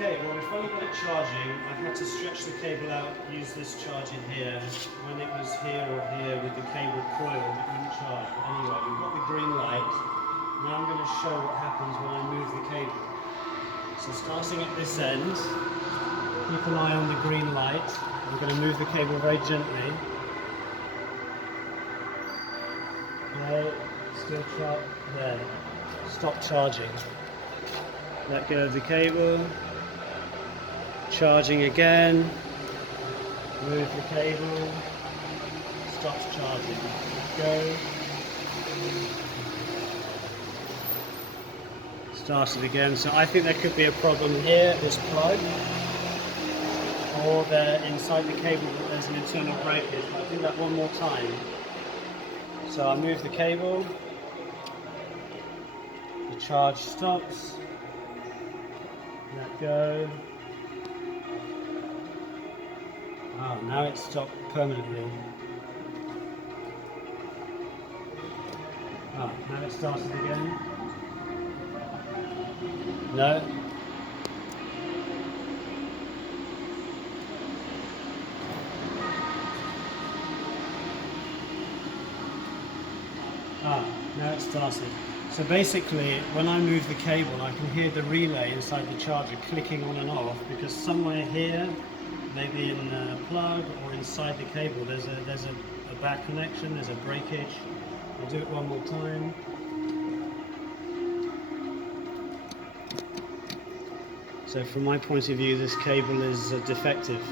Okay, well we've finally got it charging. I've had to stretch the cable out, use this charge in here. When it was here or here with the cable coiled, it wouldn't charge. But anyway, we've got the green light. Now I'm going to show what happens when I move the cable. So starting at this end, keep an eye on the green light. I'm going to move the cable very gently. Okay, still charge, there. Stop charging. Let go of the cable. Charging again. Move the cable. Stops charging. Go. Start it again. So I think there could be a problem here, this plug. Or there inside the cable there's an internal breakage. I'll do that one more time. So I move the cable. The charge stops. Let go. Ah, now it's stopped permanently. Ah, now it started again. No. Ah, now it started. So basically, when I move the cable, I can hear the relay inside the charger clicking on and off, because somewhere here, maybe in the plug or inside the cable, there's a back connection, there's a breakage. I'll do it one more time. So from my point of view, this cable is defective.